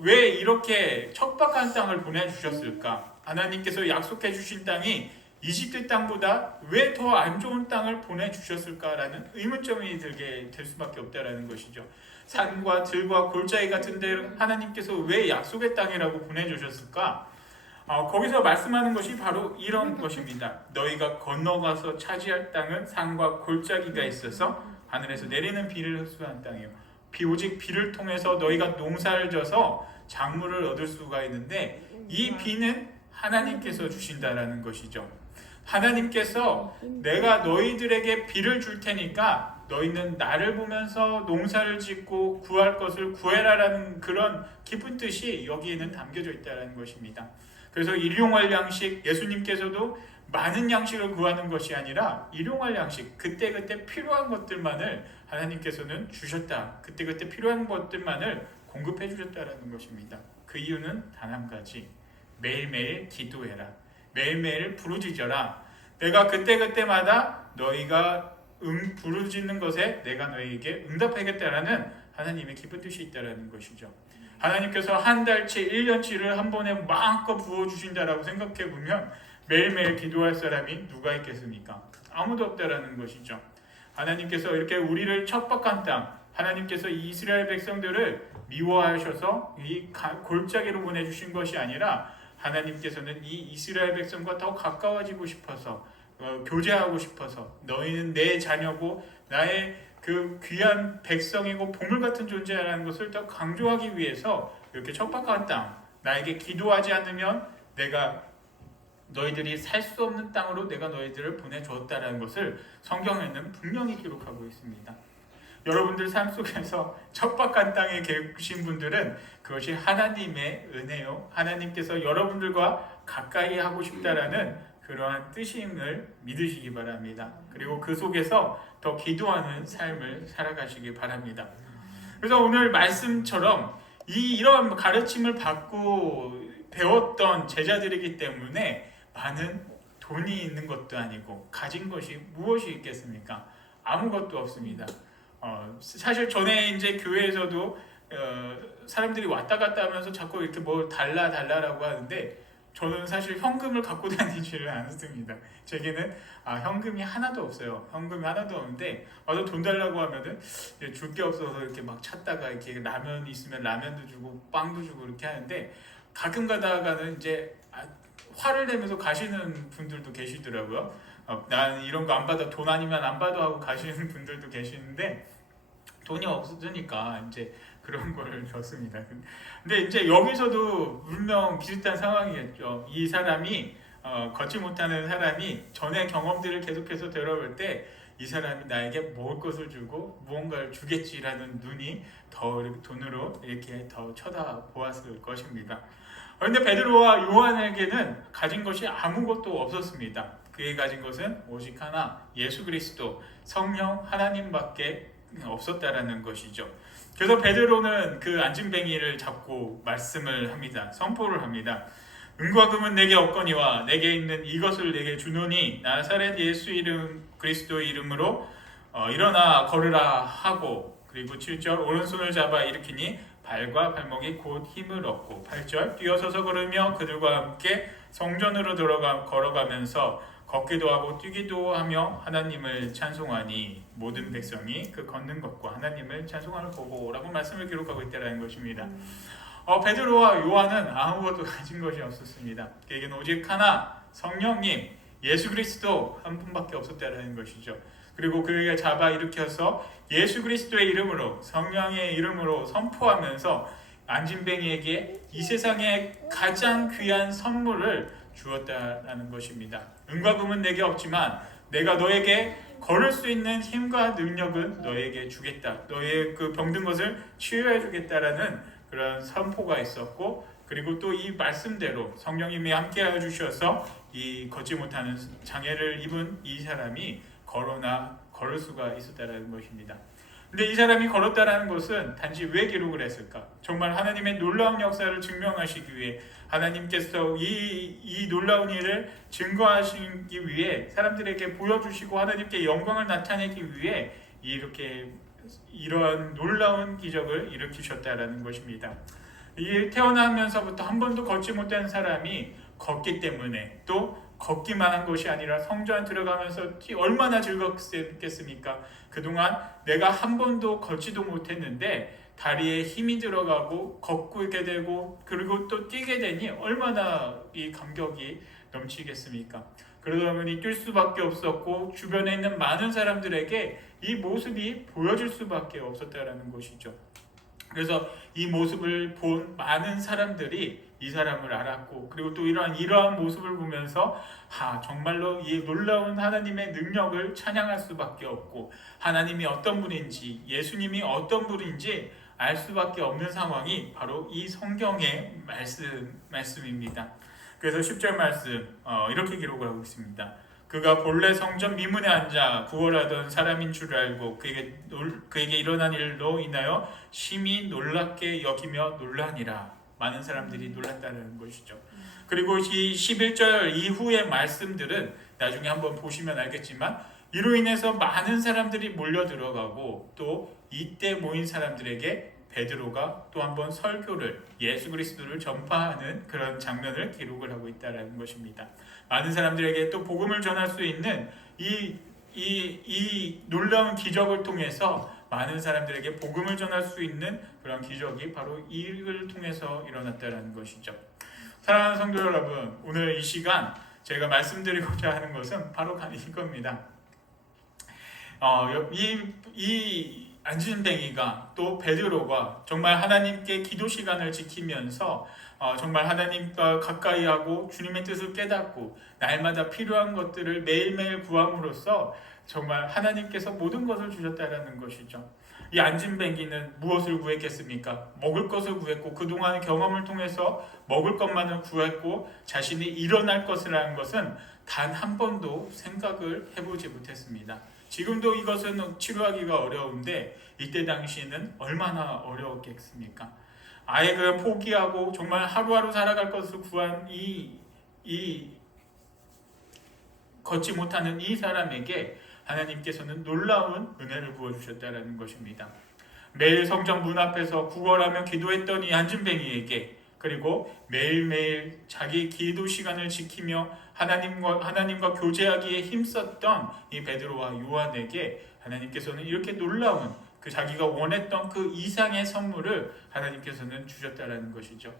왜 이렇게 척박한 땅을 보내주셨을까? 하나님께서 약속해 주신 땅이 이집트 땅보다 왜 더 안 좋은 땅을 보내주셨을까라는 의문점이 들게 될 수밖에 없다라는 것이죠. 산과 들과 골짜기 같은 데를 하나님께서 왜 약속의 땅이라고 보내주셨을까? 거기서 말씀하는 것이 바로 이런 것입니다. 너희가 건너가서 차지할 땅은 산과 골짜기가 있어서 하늘에서 내리는 비를 흡수한 땅이요. 오직 비를 통해서 너희가 농사를 져서 작물을 얻을 수가 있는데 이 비는 하나님께서 주신다라는 것이죠. 하나님께서 내가 너희들에게 비를 줄 테니까 너희는 나를 보면서 농사를 짓고 구할 것을 구해라라는 그런 깊은 뜻이 여기에는 담겨져 있다는 것입니다. 그래서 일용할 양식, 예수님께서도 많은 양식을 구하는 것이 아니라 일용할 양식, 그때그때 필요한 것들만을 하나님께서는 주셨다. 그때그때 필요한 것들만을 공급해 주셨다는 것입니다. 그 이유는 단 한 가지, 매일매일 기도해라. 매일매일 부르짖어라. 내가 그때그때마다 너희가 부르짖는 것에 내가 너희에게 응답하겠다라는 하나님의 깊은 뜻이 있다는 것이죠. 하나님께서 한 달치, 1년치를 한 번에 마음껏 부어주신다라고 생각해보면 매일매일 기도할 사람이 누가 있겠습니까? 아무도 없다라는 것이죠. 하나님께서 이렇게 우리를 척박한 땅, 하나님께서 이스라엘 백성들을 미워하셔서 이 골짜기로 보내주신 것이 아니라 하나님께서는 이 이스라엘 백성과 더 가까워지고 싶어서 교제하고 싶어서 너희는 내 자녀고 나의 그 귀한 백성이고 보물 같은 존재라는 것을 더 강조하기 위해서 이렇게 척박한 땅, 나에게 기도하지 않으면 내가 너희들이 살 수 없는 땅으로 내가 너희들을 보내주었다라는 것을 성경에는 분명히 기록하고 있습니다. 여러분들 삶 속에서 척박한 땅에 계신 분들은 그것이 하나님의 은혜요. 하나님께서 여러분들과 가까이 하고 싶다라는 그러한 뜻임을 믿으시기 바랍니다. 그리고 그 속에서 더 기도하는 삶을 살아가시기 바랍니다. 그래서 오늘 말씀처럼 이런 가르침을 받고 배웠던 제자들이기 때문에 많은 돈이 있는 것도 아니고 가진 것이 무엇이 있겠습니까? 아무것도 없습니다. 사실 전에 이제 교회에서도 사람들이 왔다 갔다 하면서 자꾸 이렇게 뭘 달라라고 하는데 저는 사실 현금을 갖고 다니지를 않습니다. 제게는 현금이 하나도 없어요. 현금이 하나도 없는데 와서 돈 달라고 하면은 줄 게 없어서 이렇게 막 찾다가 이렇게 라면 있으면 라면도 주고 빵도 주고 이렇게 하는데 가끔 가다가는 이제 화를 내면서 가시는 분들도 계시더라고요. 난 이런 거 안 받아, 돈 아니면 안 받아 하고 가시는 분들도 계시는데 돈이 없으니까 이제 그런 거를 줬습니다. 근데 이제 여기서도 분명 비슷한 상황이겠죠. 이 사람이 걷지 못하는 사람이 전의 경험들을 계속해서 되돌아볼 때 이 사람이 나에게 먹을 것을 주고 무언가를 주겠지라는 눈이 더 돈으로 이렇게 더 쳐다보았을 것입니다. 그런데 베드로와 요한에게는 가진 것이 아무것도 없었습니다. 그의 가진 것은 오직 하나, 예수 그리스도, 성령 하나님밖에 없었다라는 것이죠. 그래서 베드로는 그 안진뱅이를 잡고 말씀을 합니다. 선포를 합니다. 은과 금은 내게 없거니와 내게 있는 이것을 내게 주노니 나사렛 예수 이름 그리스도의 이름으로 일어나 걸으라 하고, 그리고 7절 오른손을 잡아 일으키니 발과 발목이 곧 힘을 얻고, 8절 뛰어서서 걸으며 그들과 함께 성전으로 걸어가면서 걷기도 하고 뛰기도 하며 하나님을 찬송하니 모든 백성이 그 걷는 것과 하나님을 찬송하는 보고 라고 말씀을 기록하고 있다는 것입니다. 베드로와 요한은 아무것도 가진 것이 없었습니다. 그에게는 오직 하나, 성령님 예수 그리스도 한 분밖에 없었다는 것이죠. 그리고 그에게 잡아 일으켜서 예수 그리스도의 이름으로, 성령의 이름으로 선포하면서 안진뱅이에게 이 세상의 가장 귀한 선물을 주었다는 것입니다. 은과 금은 내게 없지만 내가 너에게 걸을 수 있는 힘과 능력은 너에게 주겠다. 너의 그 병든 것을 치유해 주겠다라는 그런 선포가 있었고, 그리고 또 이 말씀대로 성령님이 함께하여 주셔서 이 걷지 못하는 장애를 입은 이 사람이 걸을 수가 있었다는 것입니다. 근데 이 사람이 걸었다라는 것은 단지 왜 기록을 했을까? 정말 하나님의 놀라운 역사를 증명하시기 위해, 하나님께서 이 놀라운 일을 증거하시기 위해 사람들에게 보여주시고 하나님께 영광을 나타내기 위해 이러한 놀라운 기적을 일으키셨다라는 것입니다. 이 태어나면서부터 한 번도 걷지 못한 사람이 걷기 때문에, 또 걷기만 한 것이 아니라 성전 들어가면서 얼마나 즐겁겠습니까? 그동안 내가 한 번도 걷지도 못했는데 다리에 힘이 들어가고 걷고 있게 되고 그리고 또 뛰게 되니 얼마나 이 감격이 넘치겠습니까? 그러다 보니 뛸 수밖에 없었고 주변에 있는 많은 사람들에게 이 모습이 보여질 수밖에 없었다라는 것이죠. 그래서 이 모습을 본 많은 사람들이 이 사람을 알았고, 그리고 또 이러한 모습을 보면서 정말로 이 놀라운 하나님의 능력을 찬양할 수밖에 없고, 하나님이 어떤 분인지, 예수님이 어떤 분인지 알 수밖에 없는 상황이 바로 이 성경의 말씀입니다. 그래서 10절 말씀 이렇게 기록을 하고 있습니다. 그가 본래 성전 미문에 앉아 구걸하던 사람인 줄 알고 그에게 일어난 일로 인하여 심히 놀랍게 여기며 놀라니라. 많은 사람들이 놀랐다는 것이죠. 그리고 이 11절 이후의 말씀들은 나중에 한번 보시면 알겠지만, 이로 인해서 많은 사람들이 몰려 들어가고, 또 이때 모인 사람들에게 베드로가 또 한번 설교를, 예수 그리스도를 전파하는 그런 장면을 기록을 하고 있다는 것입니다. 많은 사람들에게 또 복음을 전할 수 있는 이 놀라운 기적을 통해서 많은 사람들에게 복음을 전할 수 있는 그런 기적이 바로 이를 통해서 일어났다는 것이죠. 사랑하는 성도 여러분, 오늘 이 시간 제가 말씀드리고자 하는 것은 바로 이겁니다. 이 안진뱅이가 또 베드로가 정말 하나님께 기도 시간을 지키면서 정말 하나님과 가까이 하고 주님의 뜻을 깨닫고 날마다 필요한 것들을 매일매일 구함으로써 정말 하나님께서 모든 것을 주셨다라는 것이죠. 이 안진뱅이는 무엇을 구했겠습니까? 먹을 것을 구했고, 그동안의 경험을 통해서 먹을 것만을 구했고, 자신이 일어날 것이라는 것은 단 한 번도 생각을 해보지 못했습니다. 지금도 이것은 치료하기가 어려운데 이때 당시에는 얼마나 어려웠겠습니까? 아예 그냥 포기하고 정말 하루하루 살아갈 것을 구한 이 걷지 못하는 이 사람에게 하나님께서는 놀라운 은혜를 부어주셨다는 것입니다. 매일 성전 문 앞에서 구걸하며 기도했던 이 안진뱅이에게, 그리고 매일매일 자기 기도 시간을 지키며 하나님과 교제하기에 힘썼던 이 베드로와 요한에게 하나님께서는 이렇게 놀라운 자기가 원했던 그 이상의 선물을 하나님께서는 주셨다는 것이죠.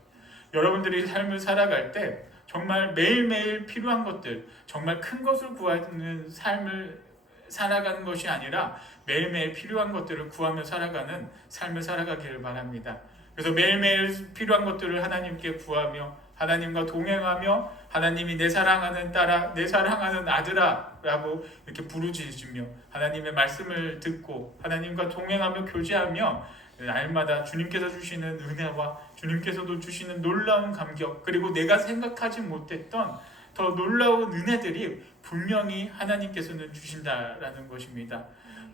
여러분들이 삶을 살아갈 때 정말 매일매일 필요한 것들, 정말 큰 것을 구하는 삶을 살아가는 것이 아니라 매일매일 필요한 것들을 구하며 살아가는 삶을 살아가기를 바랍니다. 그래서 매일매일 필요한 것들을 하나님께 구하며 하나님과 동행하며, 하나님이 내 사랑하는 딸아, 내 사랑하는 아들아 라고 이렇게 부르짖으며 하나님의 말씀을 듣고 하나님과 동행하며 교제하며 날마다 주님께서 주시는 은혜와 주님께서도 주시는 놀라운 감격, 그리고 내가 생각하지 못했던 더 놀라운 은혜들이 분명히 하나님께서는 주신다라는 것입니다.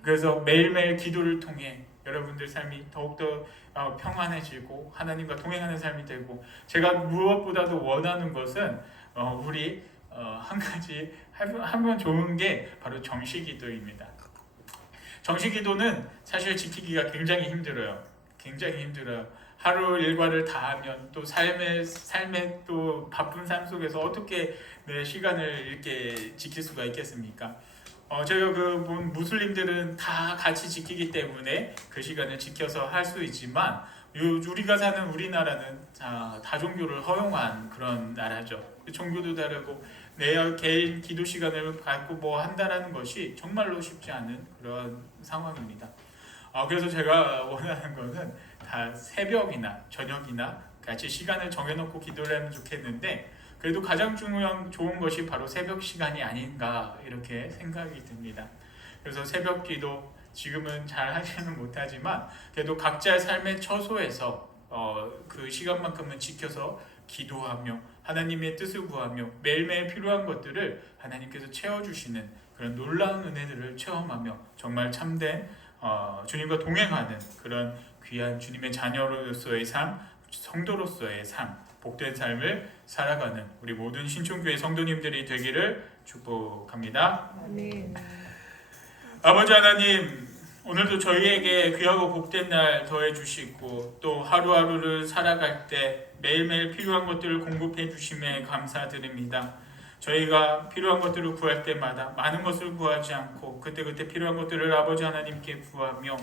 그래서 매일매일 기도를 통해 여러분들 삶이 더욱더 평안해지고 하나님과 동행하는 삶이 되고, 제가 무엇보다도 원하는 것은 우리 한 가지 하면 좋은 게 바로 정시기도입니다. 정시기도는 사실 지키기가 굉장히 힘들어요. 굉장히 힘들어요. 하루 일과를 다 하면 또 삶의 또 바쁜 삶 속에서 어떻게 내 시간을 이렇게 지킬 수가 있겠습니까? 제가 본 무슬림들은 다 같이 지키기 때문에 그 시간을 지켜서 할 수 있지만, 우리가 사는 우리나라는 다종교를 허용한 그런 나라죠. 종교도 다르고 내 개인 기도 시간을 갖고 뭐 한다라는 것이 정말로 쉽지 않은 그런 상황입니다. 그래서 제가 원하는 것은 다 새벽이나 저녁이나 같이 시간을 정해놓고 기도를 하면 좋겠는데, 그래도 가장 좋은 것이 바로 새벽 시간이 아닌가 이렇게 생각이 듭니다. 그래서 새벽 기도 지금은 잘 하지는 못하지만 그래도 각자의 삶의 처소에서 그 시간만큼은 지켜서 기도하며 하나님의 뜻을 구하며 매일매일 필요한 것들을 하나님께서 채워주시는 그런 놀라운 은혜들을 체험하며 정말 참된 주님과 동행하는 그런 귀한 주님의 자녀로서의 삶, 성도로서의 삶, 복된 삶을 살아가는 우리 모든 신촌교회 성도님들이 되기를 축복합니다. 아멘. 아버지 하나님, 오늘도 저희에게 귀하고 복된 날 더해 주시고 또 하루하루를 살아갈 때 매일매일 필요한 것들을 공급해 주심에 감사드립니다. 저희가 필요한 것들을 구할 때마다 많은 것을 구하지 않고 그때그때 필요한 것들을 아버지 하나님께 구하며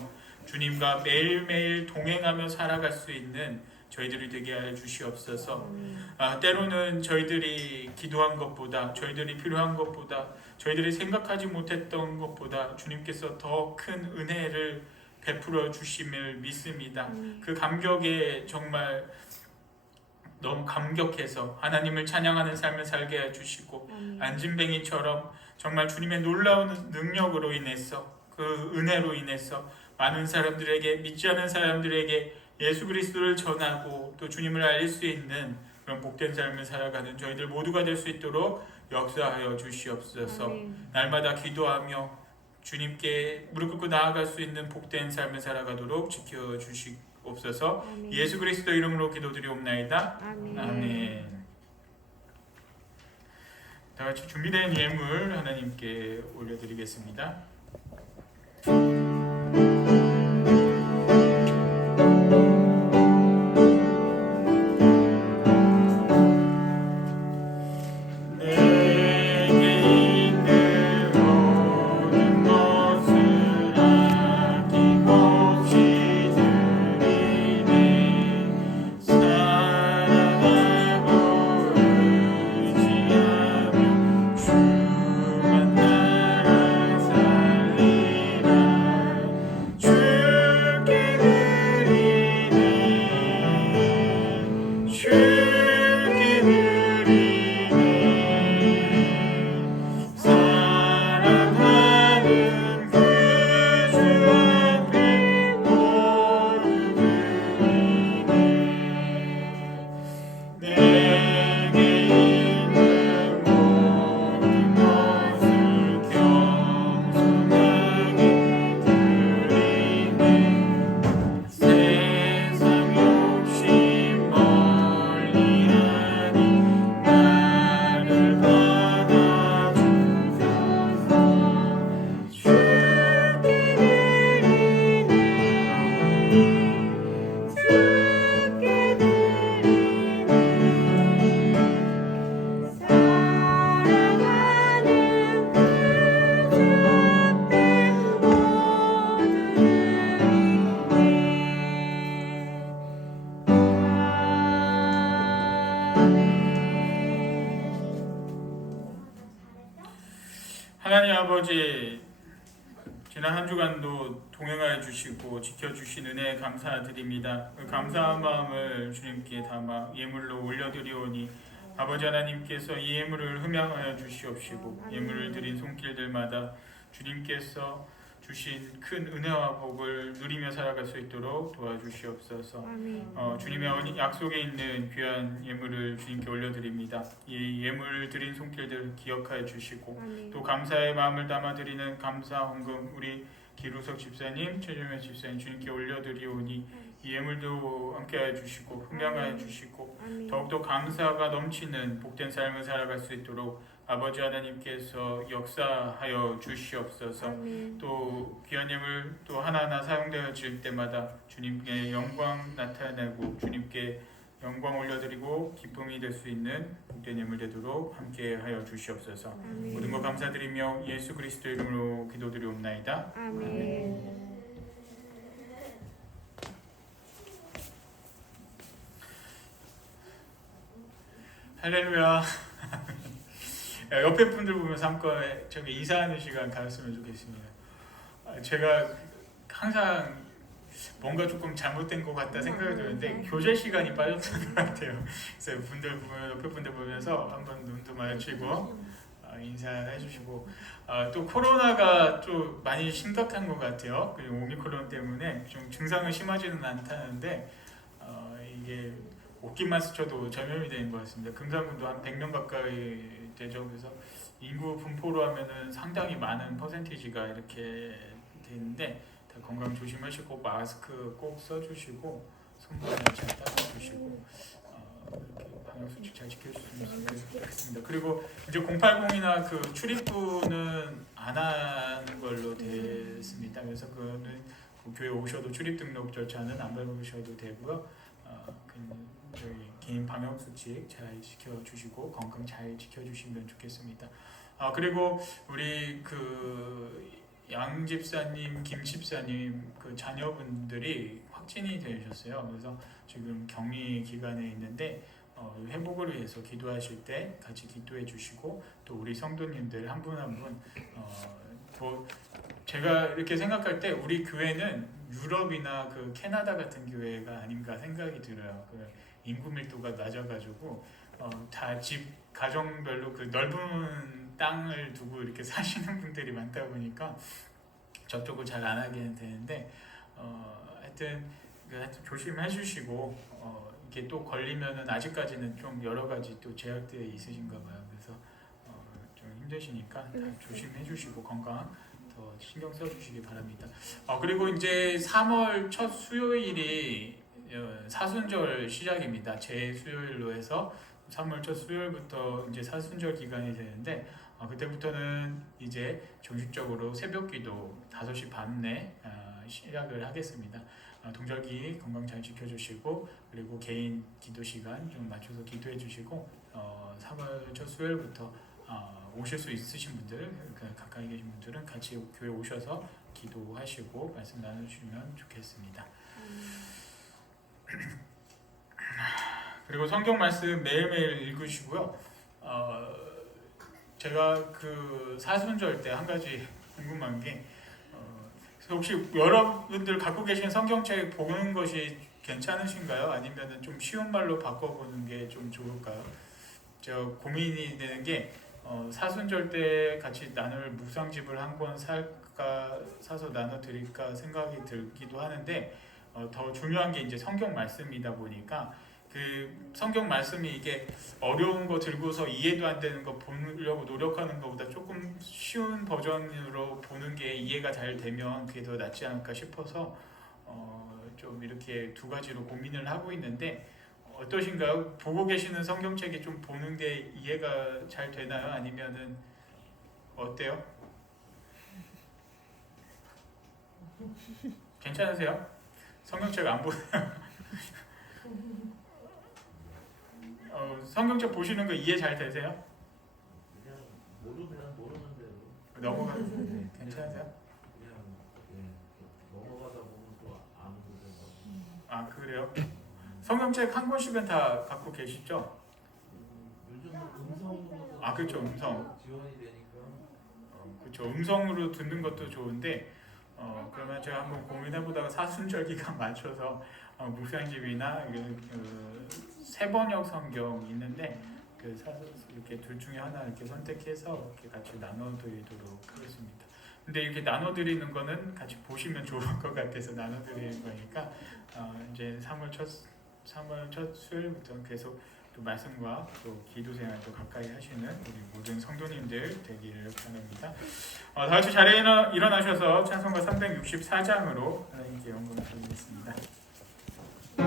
주님과 매일매일 동행하며 살아갈 수 있는 저희들이 되게 하여 주시옵소서. 때로는 저희들이 기도한 것보다, 저희들이 필요한 것보다, 저희들이 생각하지 못했던 것보다 주님께서 더 큰 은혜를 베풀어 주심을 믿습니다. 그 감격에 정말 너무 감격해서 하나님을 찬양하는 삶을 살게 해주시고 안진뱅이처럼 정말 주님의 놀라운 능력으로 인해서 그 은혜로 인해서 많은 사람들에게, 믿지 않은 사람들에게 예수 그리스도를 전하고 또 주님을 알릴 수 있는 그런 복된 삶을 살아가는 저희들 모두가 될 수 있도록 역사하여 주시옵소서. 아멘. 날마다 기도하며 주님께 무릎 꿇고 나아갈 수 있는 복된 삶을 살아가도록 지켜주시옵소서. 아멘. 예수 그리스도 이름으로 기도드리옵나이다. 아멘. 아멘. 다 같이 준비된 예물 하나님께 올려드리겠습니다. 하나님 아버지, 지난 한 주간도 동행하여 주시고 지켜주신 은혜에 감사드립니다. 그 감사한 마음을 주님께 담아 예물로 올려드리오니 아버지 하나님께서 이 예물을 흠양하여 주시옵시고 예물을 드린 손길들마다 주님께서 주신 큰 은혜와 복을 누리며 살아갈 수 있도록 도와주시옵소서. 아멘. 주님의 약속에 있는 귀한 예물을 주님께 올려드립니다. 이 예물 드린 손길들 기억하여 주시고 아멘. 또 감사의 마음을 담아드리는 감사 헌금 우리 기루석 집사님, 최정현 집사님 주님께 올려드리오니 이 예물도 함께하여 주시고 흠양하여 주시고 아멘. 더욱더 감사가 넘치는 복된 삶을 살아갈 수 있도록 아버지 하나님께서 역사하여 주시옵소서. 아멘. 또 귀한 예물 또 하나하나 사용되어질 때마다 주님께 영광 나타내고 주님께 영광 올려드리고 기쁨이 될 수 있는 복된 예물 되도록 함께하여 주시옵소서. 아멘. 모든 것 감사드리며 예수 그리스도 이름으로 기도드리옵나이다. 아멘. 할렐루야. 옆에 분들 보면서 한번 저기 인사하는 시간 가졌으면 좋겠습니다. 제가 항상 뭔가 조금 잘못된 것 같다 생각이 드는데 교제 시간이 빠졌던 것 같아요. 그래서 분들 보면 옆에 분들 보면서 한번 눈도 마주치고 인사해 주시고 또 코로나가 좀 많이 심각한 것 같아요. 그리고 오미크론 때문에 좀 증상은 심하지는 않다는데 이게 옷깃만 스쳐도 전염이 되는 것 같습니다. 금산군도 한 100명 가까이 되죠. 그래서 인구 분포로 하면은 상당히 많은 퍼센티지가 이렇게 되는데 건강 조심하시고 마스크 꼭 써주시고 손발 잘 닦아주시고 이렇게 방역 수칙 잘 지켜주시면 좋겠습니다. 그리고 이제 080이나 그 출입구는 안 하는 걸로 됐습니다. 그래서 그거는 그 교회 오셔도 출입 등록 절차는 안 밟으셔도 되고요. 저희 개인 방역 수칙 잘 지켜주시고 건강 잘 지켜주시면 좋겠습니다. 그리고 우리 그 양 집사님, 김 집사님 그 자녀분들이 확진이 되셨어요. 그래서 지금 격리 기간에 있는데 회복을 위해서 기도하실 때 같이 기도해 주시고 또 우리 성도님들 한 분 한 분 제가 이렇게 생각할 때 우리 교회는 유럽이나 그 캐나다 같은 교회가 아닌가 생각이 들어요. 그 인구 밀도가 낮아가지고 다 집 가정별로 그 넓은 땅을 두고 이렇게 사시는 분들이 많다 보니까 접촉을 잘 안 하게 되는데 하여튼 조심해 주시고 이게 또 걸리면은 아직까지는 좀 여러 가지 또 제약들이 있으신가 봐요. 그래서 좀 힘드시니까 다 조심해 주시고 건강 더 신경 써 주시기 바랍니다. 그리고 이제 3월 첫 수요일이 사순절 시작입니다. 제 수요일로 해서 3월 첫 수요일부터 이제 사순절 기간이 되는데 그때부터는 이제 정식적으로 새벽기도 5시 반에 시작을 하겠습니다. 동절기 건강 잘 지켜주시고 그리고 개인 기도 시간 좀 맞춰서 기도해 주시고 3월 첫 수요일부터 오실 수 있으신 분들 가까이 계신 분들은 같이 교회 오셔서 기도하시고 말씀 나누시면 좋겠습니다. 그리고 성경 말씀 매일매일 읽으시고요. 제가 그 사순절 때 한 가지 궁금한 게 혹시 여러분들 갖고 계신 성경책 보는 것이 괜찮으신가요? 아니면 좀 쉬운 말로 바꿔보는 게 좀 좋을까요? 제가 고민이 되는 게 사순절 때 같이 나눌 묵상집을 한 권 사서 나눠드릴까 생각이 들기도 하는데 더 중요한 게 이제 성경 말씀이다 보니까 그 성경 말씀이 이게 어려운 거 들고서 이해도 안 되는 거 보려고 노력하는 것보다 조금 쉬운 버전으로 보는 게 이해가 잘 되면 그게 더 낫지 않을까 싶어서 좀 이렇게 두 가지로 고민을 하고 있는데 어떠신가요? 보고 계시는 성경책이 좀 보는 게 이해가 잘 되나요? 아니면은 어때요? 괜찮으세요? 성경책 안 보세요? 성경책 보시는 거 이해 잘 되세요? 그냥 모르는 대로 넘어가는 괜찮으세요? 그냥 넘어가다 보면 또 아는 거죠. 그래요? 성경책 한 권씩은 다 갖고 계시죠? 요즘 음성으로 그렇죠. 음성. 지원이 되니까 그렇죠. 음성으로 듣는 것도 좋은데 그러면 제가 한번 고민해보다가 사순절 기간 맞춰서 묵상집이나 세번역 성경 있는데 이렇게 둘 중에 하나 이렇게 선택해서 이렇게 같이 나눠드리도록 하겠습니다. 근데 이렇게 나눠드리는 거는 같이 보시면 좋을 것 같아서 나눠드리는 거니까 이제 3월 첫 수요일부터 계속 또 말씀과 또 기도 생활도 가까이 하시는 우리 모든 성도님들 되기를 바랍니다. 다 같이 자리에 일어나셔서 찬송가 364장으로 하나님께 영광을 드리겠습니다. 내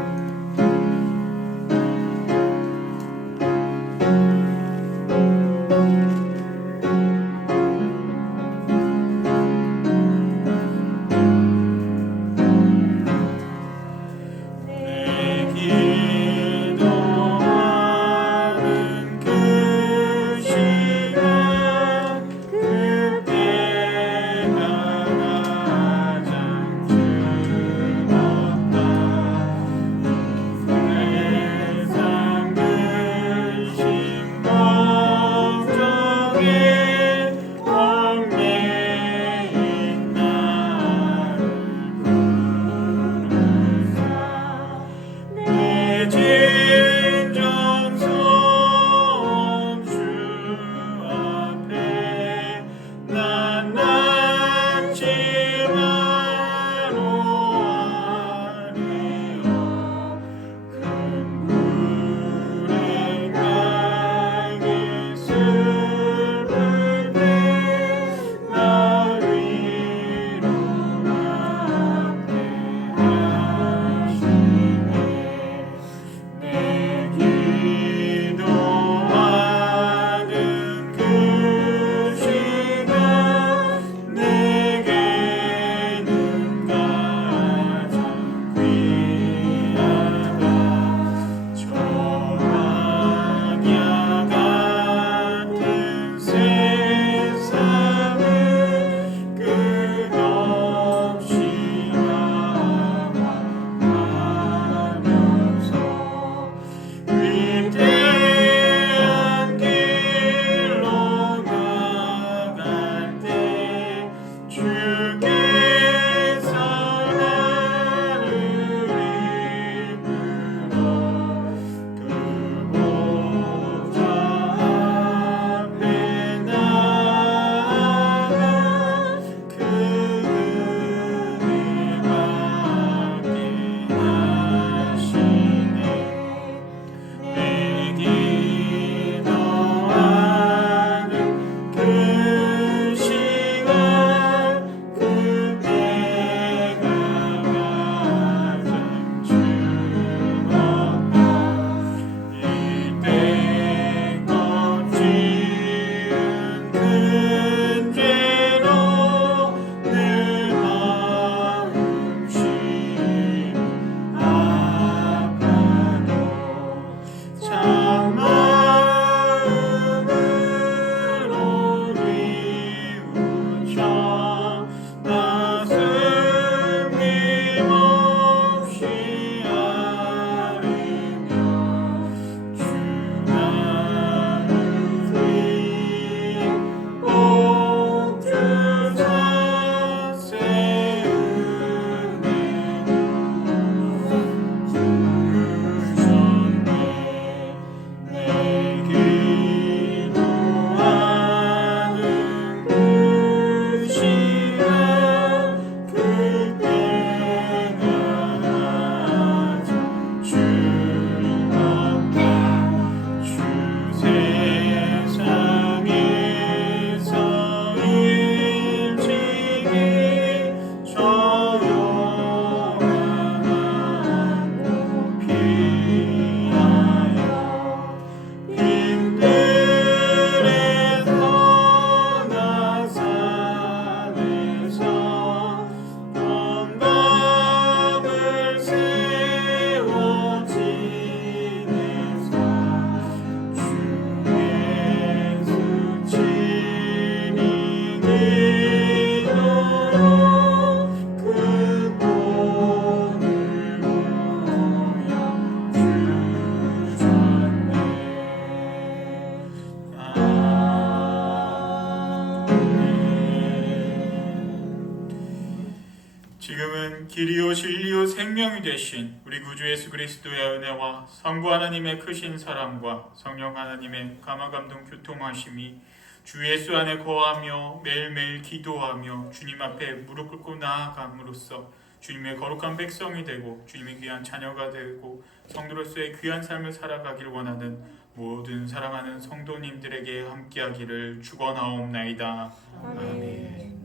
지금은 길이요 진리요 생명이 되신 우리 구주 예수 그리스도의 은혜와 성부 하나님의 크신 사랑과 성령 하나님의 감화감동 교통하심이 주 예수 안에 거하며 매일매일 기도하며 주님 앞에 무릎 꿇고 나아감으로써 주님의 거룩한 백성이 되고 주님의 귀한 자녀가 되고 성도로서의 귀한 삶을 살아가기를 원하는 모든 사랑하는 성도님들에게 함께하기를 축원하옵나이다. 아멘.